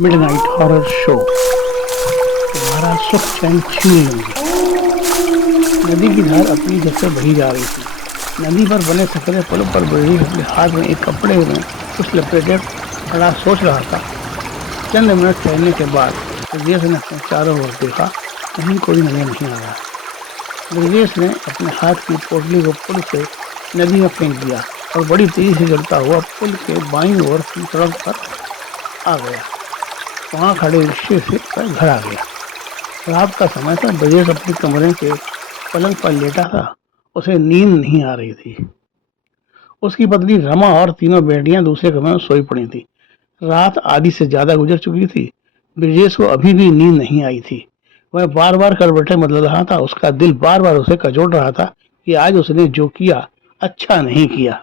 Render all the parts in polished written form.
Midnight horror show तुम्हारा सुख चैन छीन लूंगी। नदी की धार अपनी जगह से बही जा रही थी। नदी पर बने सकरे पुल पर ब्रिजेश अपने हाथ में एक कपड़े में कुछ लपेटे खड़ा सोच रहा था। चंद मिनट ठहरने के बाद ब्रिजेश ने अपने चारों ओर देखा, कहीं कोई नजर नहीं आ रहा। ब्रिजेश ने अपने हाथ की पोटली को पुल से नदी में फेंक दिया और बड़ी तेजी से चलता हुआ पुल के बाईं ओर की सड़क पर आ गया। वहाँ खड़े रिक्शे से घर आ गया। रात का समय था। ब्रजेश अपने कमरे के पलंग पर लेटा था। उसे नींद नहीं आ रही थी। उसकी पत्नी रमा और तीनों बेटियां दूसरे कमरे में सोई पड़ी थी। रात आधी से ज्यादा गुजर चुकी थी। ब्रजेश को अभी भी नींद नहीं आई थी। वह बार बार करवटें बदल रहा था। उसका दिल बार बार उसे कचोट रहा था कि आज उसने जो किया अच्छा नहीं किया।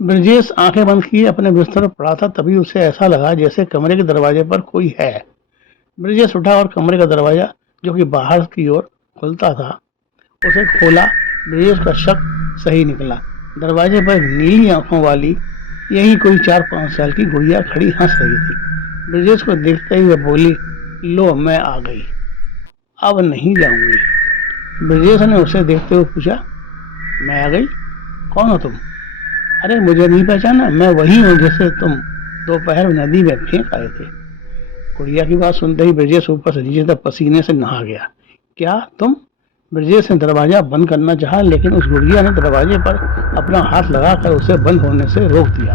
ब्रजेश आंखें बंद किए अपने बिस्तर पर पड़ा था। तभी उसे ऐसा लगा जैसे कमरे के दरवाजे पर कोई है। ब्रजेश उठा और कमरे का दरवाजा, जो कि बाहर की ओर खुलता था, उसे खोला। ब्रजेश का शक सही निकला। दरवाजे पर नीली आंखों वाली यही कोई 4-5 साल की गुड़िया खड़ी हंस रही थी। ब्रजेश को देखते ही वह बोली, लो मैं आ गई, अब नहीं जाऊंगी। ब्रजेश ने उसे देखते हुए पूछा, मैं आ गई? कौन हो तुम? अरे मुझे नहीं पहचाना? मैं वही हूँ जिसे तुम दोपहर नदी में फेंक आए थे। गुड़िया की बात सुनते ही ब्रजेश ऊपर से नीचे तक पसीने से नहा गया। क्या तुम? ब्रजेश ने दरवाजा बंद करना चाहा, लेकिन उस गुड़िया ने दरवाजे पर अपना हाथ लगाकर उसे बंद होने से रोक दिया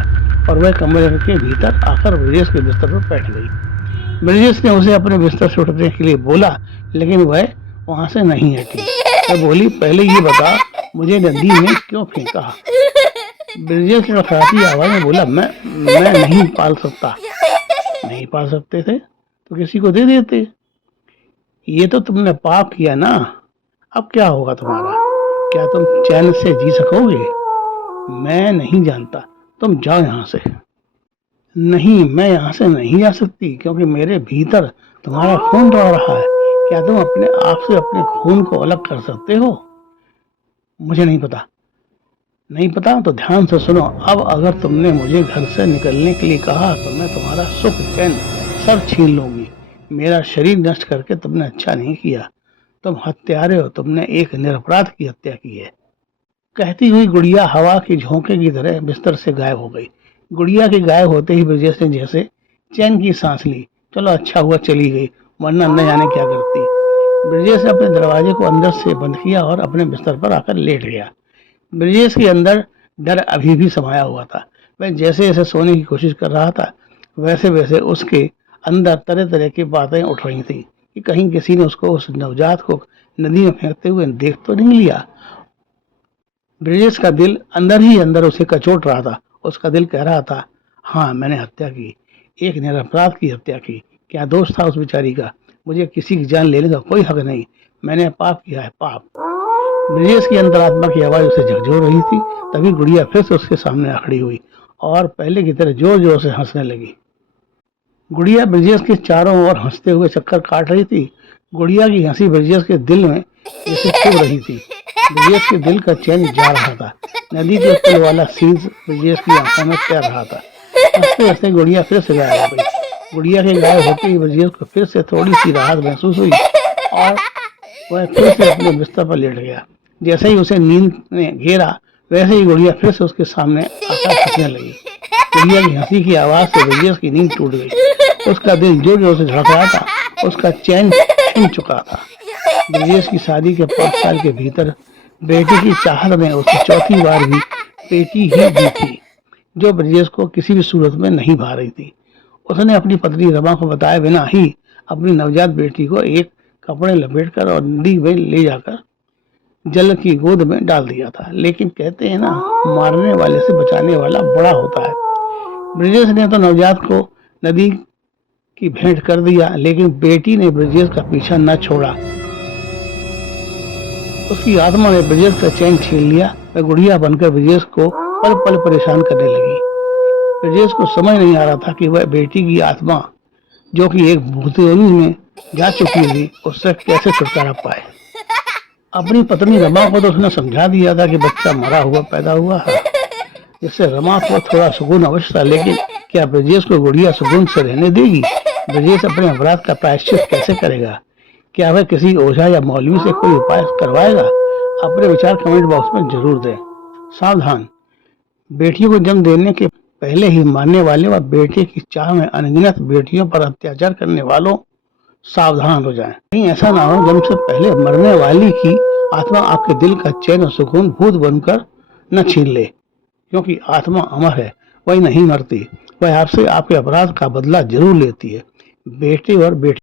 और वह कमरे के भीतर आकर ब्रजेश के बिस्तर पर बैठ गई। ब्रजेश ने उसे अपने बिस्तर से उठने के लिए बोला, लेकिन वह वहां से नहीं हटी। वह बोली, पहले ये बता, मुझे नदी में क्यों फेंका? ब्रजेश ने खराटी आवाज में बोला, मैं नहीं पाल सकता। नहीं पाल सकते थे तो किसी को दे देते। ये तो तुमने पाप किया ना। अब क्या होगा तुम्हारा? क्या तुम चैन से जी सकोगे? मैं नहीं जानता, तुम जाओ यहाँ से। नहीं, मैं यहाँ से नहीं जा सकती, क्योंकि मेरे भीतर तुम्हारा खून दौड़ रहा है। क्या तुम अपने आप से अपने खून को अलग कर सकते हो? मुझे नहीं पता। नहीं पता तो ध्यान से सुनो। अब अगर तुमने मुझे घर से निकलने के लिए कहा तो मैं तुम्हारा सुख चैन सब छीन लूंगी। मेरा शरीर नष्ट करके तुमने अच्छा नहीं किया। तुम हत्यारे हो। तुमने एक निरपराध की हत्या की है। कहती हुई गुड़िया हवा के झोंके की तरह बिस्तर से गायब हो गई। गुड़िया के गायब होते ही ब्रजेश ने जैसे चैन की सांस ली। चलो अच्छा हुआ चली गई, वरना न जाने क्या करती। ब्रजेश ने अपने दरवाजे को अंदर से बंद किया और अपने बिस्तर पर आकर लेट गया। ब्रजेश के अंदर डर अभी भी समाया हुआ था। वह जैसे जैसे सोने की कोशिश कर रहा था, वैसे वैसे उसके अंदर तरह तरह की बातें उठ रही थी कि कहीं किसी ने उसको, उस नवजात को नदी में फेंकते हुए देख तो नहीं लिया। ब्रजेश का दिल अंदर ही अंदर उसे कचोट रहा था। उसका दिल कह रहा था, हाँ मैंने हत्या की, एक निरपराध की हत्या की। क्या दोष था उस बेचारी का? मुझे किसी की जान लेने का कोई हक नहीं। मैंने पाप किया है, पाप। ब्रजेश की अंतरात्मा की आवाज उसे झकझोर रही थी। तभी गुड़िया फिर से उसके सामने आ खड़ी हुई और पहले की तरह जोर जोर से हंसने लगी। गुड़िया ब्रजेश के चारों ओर हंसते हुए चक्कर काट रही थी। गुड़िया की हंसी ब्रजेश के दिल में जैसे चुभ रही थी। ब्रजेश के दिल का चैन जा रहा था। नदी के पुल वाला सीन ब्रजेश की आंखों में तैर रहा था। हंसते हंसते गुड़िया फिर से गायब हो गई। गुड़िया के गायब होते ही ब्रजेश को फिर से थोड़ी सी राहत महसूस हुई और वह फिर से अपने बिस्तर पर लेट गया। जैसे ही उसे नींद ने घेरा, वैसे ही गुड़िया फिर से उसके सामने आकर हंसने लगी। गुड़िया की हंसी की आवाज से ब्रजेश की नींद टूट गई। उसका दिल जोर जोर से धड़क रहा था। उसका चैन छिन चुका था। ब्रजेश की शादी के 5 साल के भीतर बेटी की चाहत में उसे चौथी बार भी बेटी ही दी थी, जो ब्रजेश को किसी भी सूरत में नहीं भा रही थी। उसने अपनी पत्नी रमा को बताए बिना ही अपनी नवजात बेटी को एक कपड़े लपेटकर और नदी में ले जाकर जल की गोद में डाल दिया था। लेकिन कहते हैं ना, मारने वाले से बचाने वाला बड़ा होता है। ब्रजेश ने तो नवजात को नदी की भेंट कर दिया, लेकिन बेटी ने ब्रजेश का पीछा न छोड़ा। उसकी आत्मा ने ब्रजेश का चैन छीन लिया। वह गुड़िया बनकर ब्रजेश को पल पल परेशान करने लगी। ब्रजेश को समझ नहीं आ रहा था कि वह बेटी की आत्मा, जो कि एक भूतयोनि में जा चुकी थी, उससे कैसे छुटकारा पाए। अपनी पत्नी रमा को तो उसने समझा दिया था कि बच्चा मरा हुआ पैदा हुआ है, जिससे रमा को थोड़ा सुकून अवश्य था। लेकिन क्या ब्रजेश को गुड़िया सुकून से रहने देगी? ब्रजेश अपने अपराध का प्रायश्चित कैसे करेगा? क्या वह किसी ओझा या मौलवी से कोई उपाय करवाएगा? अपने विचार कमेंट बॉक्स में जरूर दें। सावधान, बेटियों को जन्म देने के पहले ही मानने वाले व बेटे की चाह में अनगिनत बेटियों पर अत्याचार करने वालों, सावधान हो जाएं। कहीं ऐसा ना हो जन्म से पहले मरने वाली की आत्मा आपके दिल का चैन और सुकून भूत बनकर न छीन ले, क्योंकि आत्मा अमर है, वही नहीं मरती। वह आपसे आपके अपराध का बदला जरूर लेती है। बेटे और बेटी